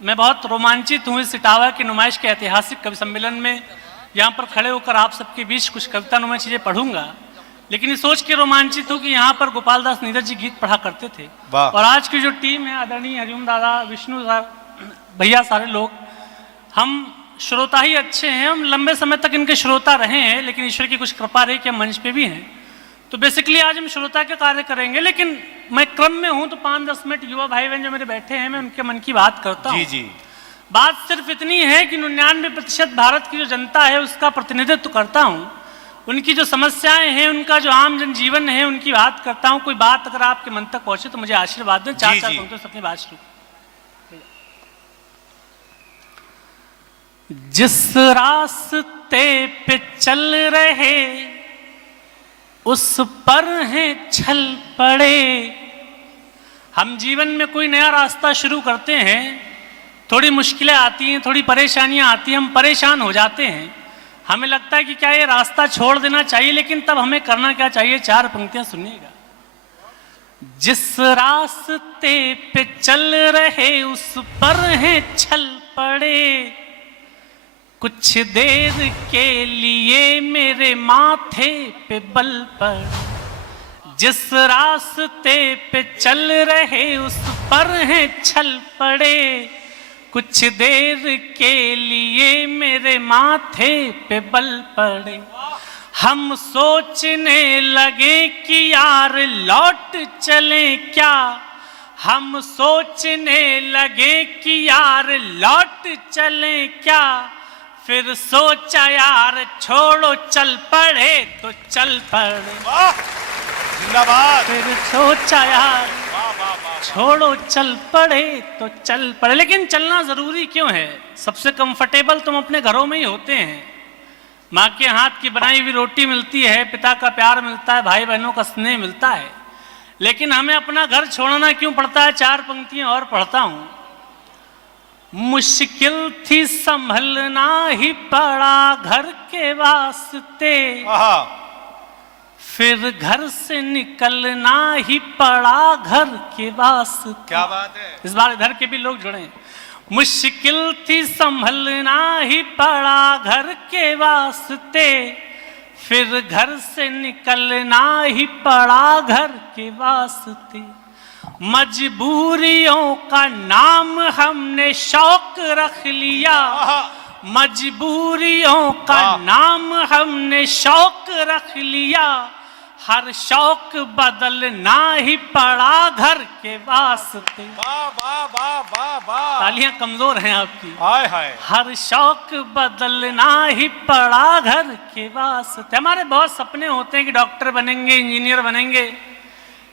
मैं बहुत रोमांचित हूँ इस इटावा की नुमाइश के ऐतिहासिक कवि सम्मेलन में यहाँ पर खड़े होकर आप सबके बीच कुछ कविता नुमा चीज़ें पढ़ूंगा। लेकिन ये सोच के रोमांचित हूँ कि यहाँ पर गोपाल दास नीरज जी गीत पढ़ा करते थे और आज की जो टीम है आदरणीय हरिओम दादा, विष्णु भैया, सारे लोग हम श्रोता ही अच्छे हैं। हम लंबे समय तक इनके श्रोता रहे हैं, लेकिन ईश्वर की कुछ कृपा रही कि हम मंच पे भी हैं। तो बेसिकली आज हम श्रोता के कार्य करेंगे, लेकिन मैं क्रम में हूं तो 5-10 मिनट युवा भाई बहन जो मेरे बैठे हैं मैं उनके मन की बात करता हूं। जी। बात सिर्फ इतनी है कि 99% भारत की जो जनता है उसका प्रतिनिधित्व करता हूं। उनकी जो समस्याएं हैं, उनका जो आम जनजीवन है, उनकी बात करता हूं। कोई बात अगर आपके मन तक पहुंचे तो मुझे आशीर्वाद दें। चार पंक्तियों से अपनी बात शुरू। जिस रास्ते पे चल रहे उस पर हैं छल पड़े। हम जीवन में कोई नया रास्ता शुरू करते हैं, थोड़ी मुश्किलें आती हैं, थोड़ी परेशानियां आती हैं, हम परेशान हो जाते हैं। हमें लगता है कि क्या ये रास्ता छोड़ देना चाहिए, लेकिन तब हमें करना क्या चाहिए? 4 पंक्तियां सुनिएगा। जिस रास्ते पे चल रहे उस पर हैं छल पड़े, कुछ देर के लिए मेरे माथे पे बल पड़। जिस रास्ते पे चल रहे उस पर हैं छल पड़े, कुछ देर के लिए मेरे माथे पे बल पड़े। हम सोचने लगे कि यार लौट चले क्या, हम सोचने लगे कि यार लौट चले क्या, फिर सोचा यार छोड़ो चल पड़े तो चल पड़े। फिर सोचा यार छोड़ो चल पड़े तो चल पड़े। लेकिन चलना जरूरी क्यों है? सबसे कंफर्टेबल तुम अपने घरों में ही होते हैं। माँ के हाथ की बनाई हुई रोटी मिलती है, पिता का प्यार मिलता है, भाई बहनों का स्नेह मिलता है। लेकिन हमें अपना घर छोड़ना क्यों पड़ता है? 4 पंक्तियां और पढ़ता हूं। मुश्किल थी संभलना ही पड़ा घर के वास्ते, फिर घर से निकलना ही पड़ा घर के वास्ते। क्या बात है! इस बार इधर के भी लोग जुड़े। मुश्किल थी संभलना ही पड़ा घर के वास्ते, फिर घर से निकलना ही पड़ा घर के वास्ते। मजबूरियों का नाम हमने शौक रख लिया, मजबूरियों का नाम हमने शौक रख लिया, हर शौक बदलना ही पड़ा घर के वास्ते। तालियां कमजोर हैं आपकी। हाय हाय। हर शौक बदलना ही पड़ा घर के वास्ते। हमारे बहुत सपने होते हैं कि डॉक्टर बनेंगे, इंजीनियर बनेंगे,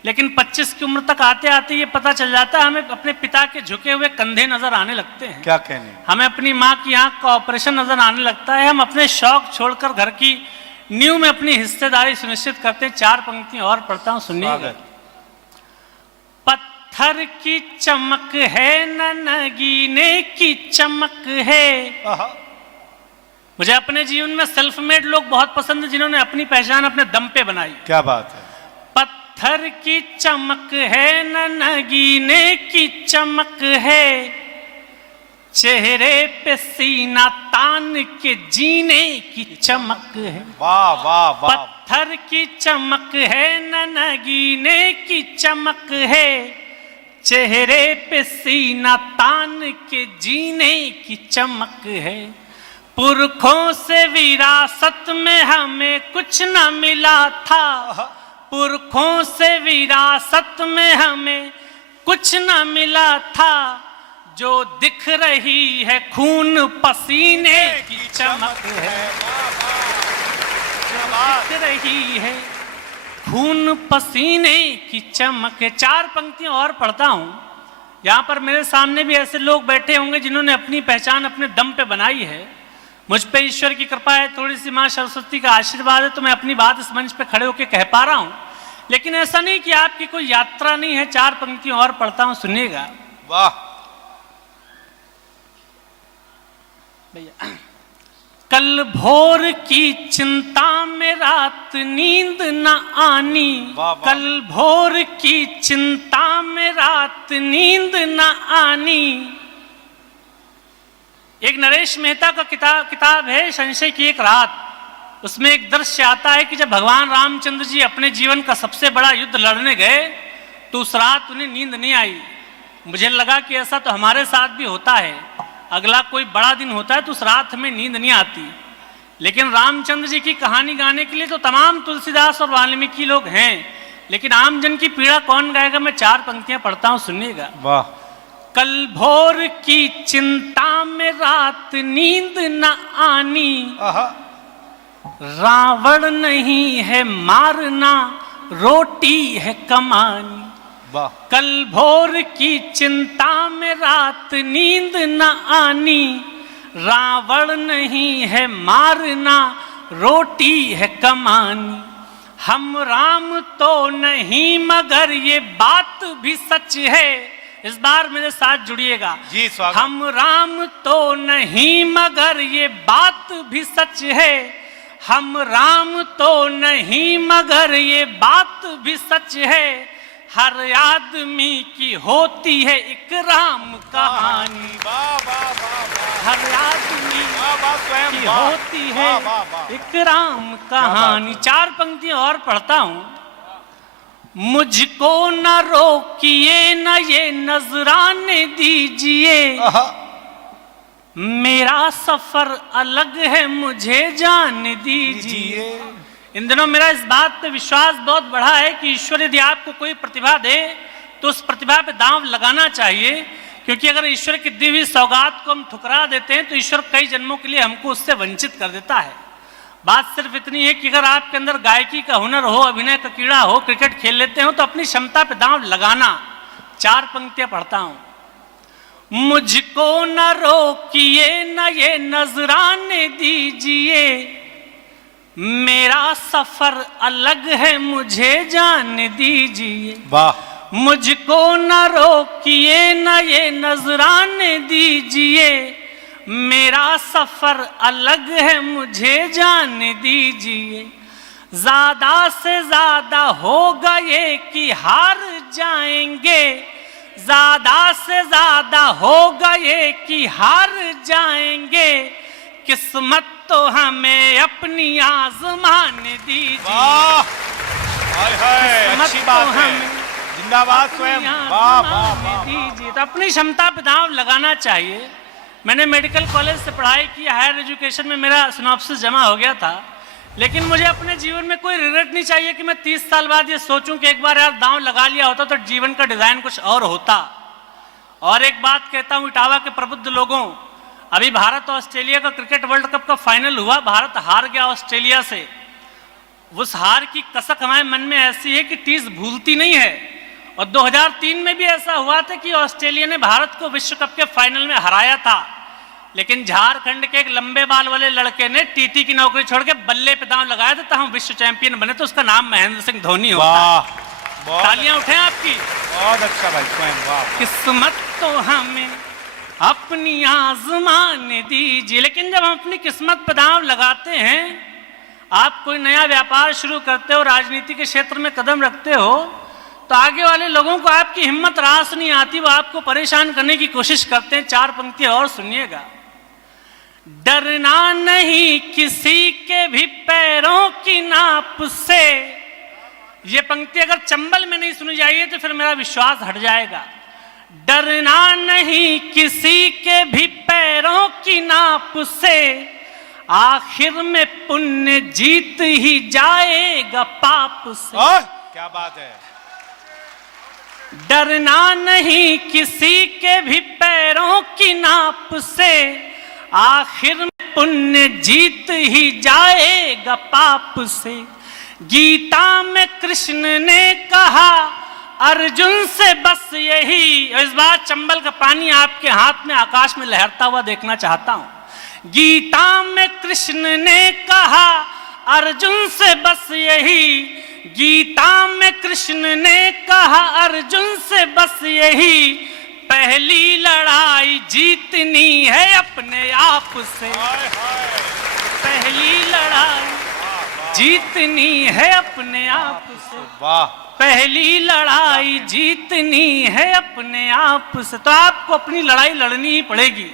लेकिन 25 की उम्र तक आते आते ये पता चल जाता है हमें अपने पिता के झुके हुए कंधे नजर आने लगते हैं। क्या कहने? हमें अपनी माँ की आंख का ऑपरेशन नजर आने लगता है। हम अपने शौक छोड़कर घर की नींव में अपनी हिस्सेदारी सुनिश्चित करते हैं। 4 पंक्तियां और पढ़ता हूं, सुनिएगा। पत्थर की चमक है न नगीने की चमक है। मुझे अपने जीवन में सेल्फ मेड लोग बहुत पसंद है, जिन्होंने अपनी पहचान अपने दम पे बनाई। क्या बात है! पत्थर की चमक है न नगीने की चमक है, चेहरे पे सीना तान के जीने की चमक है। वाह वाह वाह! पत्थर की चमक है न नगीने की चमक है, चेहरे पे सीना तान के जीने की चमक है। पुरखों से विरासत में हमें कुछ न मिला था, पुरखों से विरासत में हमें कुछ न मिला था, जो दिख रही है खून पसीने की चमक है। जो दिख रही है खून पसीने की चमक है। 4 पंक्तियां और पढ़ता हूं। यहाँ पर मेरे सामने भी ऐसे लोग बैठे होंगे जिन्होंने अपनी पहचान अपने दम पे बनाई है। मुझ पे ईश्वर की कृपा है, थोड़ी सी माँ सरस्वती का आशीर्वाद है, तो मैं अपनी बात इस मंच पे खड़े होकर कह पा रहा हूं। लेकिन ऐसा नहीं कि आपकी कोई यात्रा नहीं है। 4 पंक्तियां और पढ़ता हूं, सुनिएगा। वाह भैया। कल भोर की चिंता में रात नींद न आनी, कल भोर की चिंता में रात नींद न आनी, एक नरेश मेहता का किताब है संशय की एक रात। उसमें एक दृश्य आता है कि जब भगवान रामचंद्र जी अपने जीवन का सबसे बड़ा युद्ध लड़ने गए तो उस रात उन्हें नींद नहीं आई। मुझे लगा कि ऐसा तो हमारे साथ भी होता है, अगला कोई बड़ा दिन होता है तो उस रात हमें नींद नहीं आती। लेकिन रामचंद्र जी की कहानी गाने के लिए तो तमाम तुलसीदास और वाल्मीकि लोग हैं, लेकिन आमजन की पीड़ा कौन गाएगा? मैं 4 पंक्तियां पढ़ता हूं, सुनिएगा। वाह। कल भोर की चिंता में रात नींद न आनी, रावण नहीं है मारना रोटी है कमानी। वाह। कल भोर की चिंता में रात नींद न आनी, रावण नहीं है मारना रोटी है कमानी। हम राम तो नहीं मगर ये बात भी सच है। इस बार मेरे साथ जुड़िएगा जी, स्वागत। हम राम तो नहीं मगर ये बात भी सच है। हम राम तो नहीं मगर ये बात भी सच है। हर आदमी की होती है एक राम कहानी। वाह वाह वाह। हर आदमी स्वयं की होती है एक राम कहानी। 4 पंक्तियां और पढ़ता हूं। मुझको न रोकिए न ये नजराने दीजिए, मेरा सफर अलग है मुझे जान दीजिए। इन दिनों मेरा इस बात पे विश्वास बहुत बढ़ा है कि ईश्वर यदि आपको कोई प्रतिभा दे तो उस प्रतिभा पे दांव लगाना चाहिए, क्योंकि अगर ईश्वर की दी हुई सौगात को हम ठुकरा देते हैं तो ईश्वर कई जन्मों के लिए हमको उससे वंचित कर देता है। बात सिर्फ इतनी है कि अगर आपके अंदर गायकी का हुनर हो, अभिनय का कीड़ा हो, क्रिकेट खेल लेते हो तो अपनी क्षमता पे दांव लगाना। 4 पंक्तियां पढ़ता हूं। मुझको न रोकिए न ये नजराने दीजिए, मेरा सफर अलग है मुझे जान दीजिए। वाह। मुझको न रोकिए न ये नजराने दीजिए, मेरा सफर अलग है मुझे जान दीजिए। ज्यादा से ज्यादा होगा ये कि हार जाएंगे, ज्यादा से ज्यादा होगा ये कि हार जाएंगे। किस्मत तो हमें अपनी आजमाने दीजिए। हाय हाय, अच्छी बात है। जिंदाबाद स्वयं। वाह वाह वाह। दीजिए तो अपनी क्षमता पे दांव लगाना चाहिए। मैंने मेडिकल कॉलेज से पढ़ाई की, हायर एजुकेशन में मेरा सिनॉप्सिस जमा हो गया था, लेकिन मुझे अपने जीवन में कोई रिग्रेट नहीं चाहिए कि मैं 30 साल बाद ये सोचूं कि एक बार यार दांव लगा लिया होता तो जीवन का डिजाइन कुछ और होता। और एक बात कहता हूं इटावा के प्रबुद्ध लोगों, अभी भारत और ऑस्ट्रेलिया का क्रिकेट वर्ल्ड कप का फाइनल हुआ, भारत हार गया ऑस्ट्रेलिया से। उस हार की कसक हमारे मन में ऐसी है कि टीस भूलती नहीं है। और 2003 में भी ऐसा हुआ था कि ऑस्ट्रेलिया ने भारत को विश्व कप के फाइनल में हराया था, लेकिन झारखंड के एक लंबे बाल वाले लड़के ने टीटी की नौकरी छोड़ के बल्ले पे दांव लगाया था, तो हम विश्व चैंपियन बने। तो उसका नाम महेंद्र सिंह धोनी होता है। तालियां उठें आपकी। बहुत अच्छा भाई स्वयं। वाह। किस्मत तो हमें अपनी आजमाने दीजिए। लेकिन जब हम अपनी किस्मत पे दांव लगाते हैं, आप कोई नया व्यापार शुरू करते हो, राजनीति के क्षेत्र में कदम रखते हो, तो आगे वाले लोगों को आपकी हिम्मत रास नहीं आती, वो आपको परेशान करने की कोशिश करते हैं। 4 पंक्तियां और सुनिएगा। डरना नहीं किसी के भी पैरों की नाप से। ये पंक्ति अगर चंबल में नहीं सुनी जाइए तो फिर मेरा विश्वास हट जाएगा। डरना नहीं किसी के भी पैरों की नाप से, आखिर में पुण्य जीत ही जाएगा पाप से। क्या बात है। डरना नहीं किसी के भी पैरों की नाप से, आखिर में पुण्य जीत ही जाएगा पाप से। गीता में कृष्ण ने कहा अर्जुन से बस यही। इस बार चंबल का पानी आपके हाथ में आकाश में लहरता हुआ देखना चाहता हूं। गीता में कृष्ण ने कहा अर्जुन से बस यही। गीता में कृष्ण ने कहा अर्जुन से बस यही। पहली लड़ाई जीतनी है अपने आप से। पहली लड़ाई जीतनी है अपने आप से। वाह। पहली लड़ाई जीतनी है अपने आप से। तो आपको अपनी लड़ाई लड़नी ही पड़ेगी।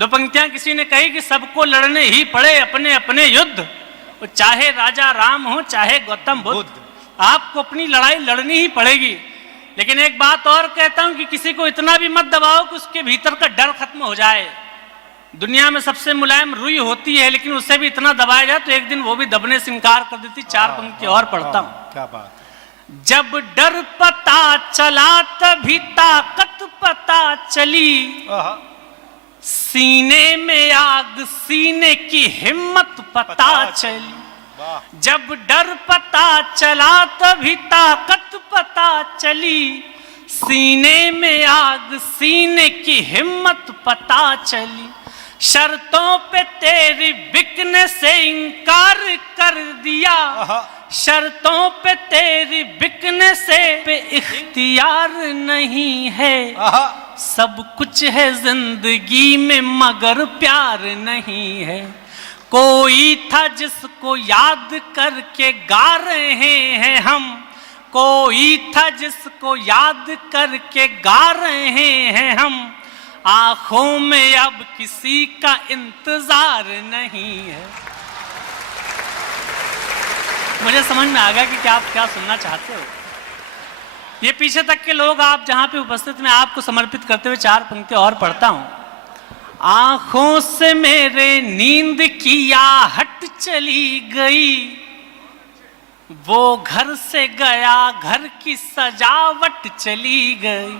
दो पंक्तियां किसी ने कही कि सबको लड़ने ही पड़े अपने अपने युद्ध, वो चाहे राजा राम हो चाहे गौतम बुद्ध, आपको अपनी लड़ाई लड़नी ही पड़ेगी। लेकिन एक बात और कहता हूं कि किसी को इतना भी मत दबाओ कि उसके भीतर का डर खत्म हो जाए। दुनिया में सबसे मुलायम रुई होती है, लेकिन उससे भी इतना दबाया जाए तो एक दिन वो भी दबने से इनकार कर देती। चार पंक्ति और पढ़ता हूं। क्या बात। जब डर पता चला तभी ताकत पता चली, सीने में आग सीने की हिम्मत पता चली। जब डर पता चला तभी ताकत पता चली, सीने में आग सीने की हिम्मत पता चली। शर्तों पे तेरी बिकने से इनकार कर दिया, शर्तों पे तेरी बिकने से पे इख्तियार नहीं है। सब कुछ है जिंदगी में मगर प्यार नहीं है। कोई था जिसको याद करके गा रहे हैं हम, कोई था जिसको याद करके गा रहे हैं हम। आंखों में अब किसी का इंतजार नहीं है। मुझे समझ में आ गया कि क्या आप क्या सुनना चाहते हो। ये पीछे तक के लोग आप जहां पे उपस्थित, मैं आपको समर्पित करते हुए चार पंक्ति और पढ़ता हूं। आंखों से मेरे नींद की आहट चली गई, वो घर से गया घर की सजावट चली गई।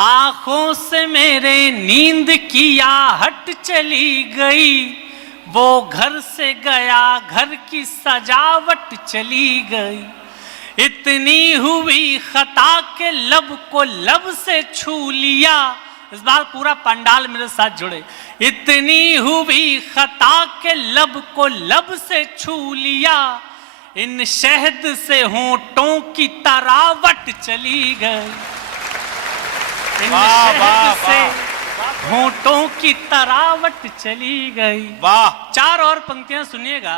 आंखों से मेरे नींद की आहट चली गई, वो घर से गया घर की सजावट चली गई। इतनी हुई खता के लब को लब से छू लिया। इस बार पूरा पंडाल मेरे साथ जुड़े। इतनी हुई खता के लब को लब से छू लिया, इन शहद से होंठों की तरावट चली गई। इन शहद से होंठों की तरावट चली गई। वाह। चार और पंक्तियां सुनिएगा।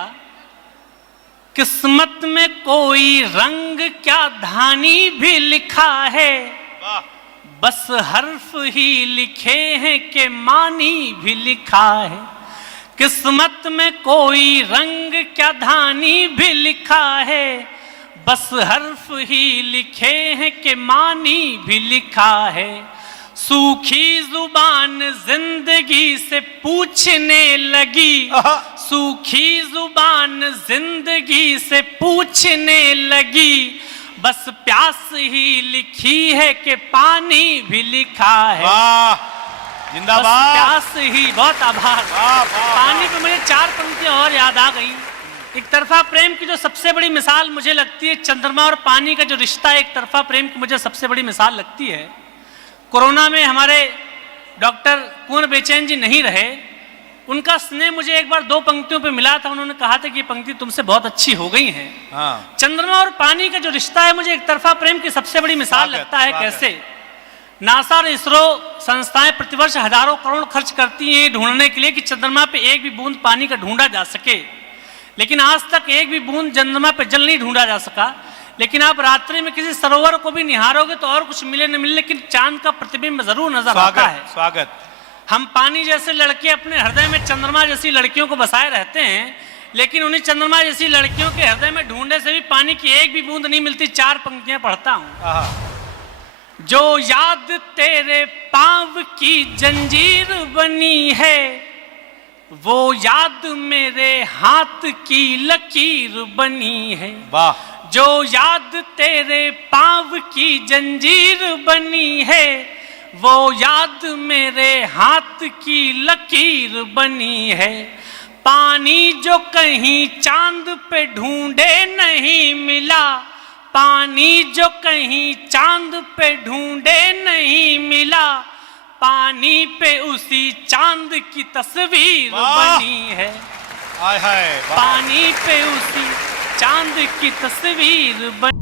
किस्मत में कोई रंग क्या धानी भी लिखा है, वाह। बस हर्फ ही लिखे हैं कि मानी भी लिखा है। किस्मत में कोई रंग क्या धानी भी लिखा है, बस हर्फ ही लिखे हैं कि मानी भी लिखा है। सूखी जुबान जिंदगी से पूछने लगी, सूखी जुबान जिंदगी से पूछने लगी, बस प्यास ही लिखी है कि पानी भी लिखा है। जिंदाबाद। प्यास ही, बहुत आभार। पानी पे मुझे चार पंक्तियां और याद आ गई। एक तरफा प्रेम की जो सबसे बड़ी मिसाल मुझे लगती है, चंद्रमा और पानी का जो रिश्ता एक तरफा प्रेम की मुझे सबसे बड़ी मिसाल लगती है। कोरोना में हमारे डॉक्टर कुंवर बेचैन जी नहीं रहे, उनका स्नेह मुझे एक बार दो पंक्तियों पे मिला था। उन्होंने कहा था कि ये पंक्ति तुमसे बहुत अच्छी हो गई है। चंद्रमा और पानी का जो रिश्ता है मुझे एक तरफा प्रेम की सबसे बड़ी मिसाल लगता है। कैसे नासा और इसरो संस्थाएं प्रतिवर्ष हजारों करोड़ खर्च करती हैं ढूंढने के लिए कि चंद्रमा पे एक भी बूंद पानी का ढूंढा जा सके, लेकिन आज तक एक भी बूंद चंद्रमा पे जल नहीं ढूंढा जा सका। लेकिन आप रात्रि में किसी सरोवर को भी निहारोगे तो और कुछ मिले न मिले, लेकिन चांद का प्रतिबिंब जरूर नजर आता है। स्वागत। हम पानी जैसे लड़के अपने हृदय में चंद्रमा जैसी लड़कियों को बसाए रहते हैं, लेकिन उन्हीं चंद्रमा जैसी लड़कियों के हृदय में ढूंढने से भी पानी की एक भी बूंद नहीं मिलती। चार पंक्तियां पढ़ता हूं। जो याद तेरे पांव की जंजीर बनी है, वो याद मेरे हाथ की लकीर बनी है। वाह। जो याद तेरे पांव की जंजीर बनी है, वो याद मेरे हाथ की लकीर बनी है। पानी जो कहीं चांद पे ढूंढे नहीं मिला, पानी जो कहीं चांद पे ढूंढे नहीं मिला, पानी पे उसी चांद की तस्वीर बनी है। हाय हाय। पानी पे उसी चांद की तस्वीर बनी।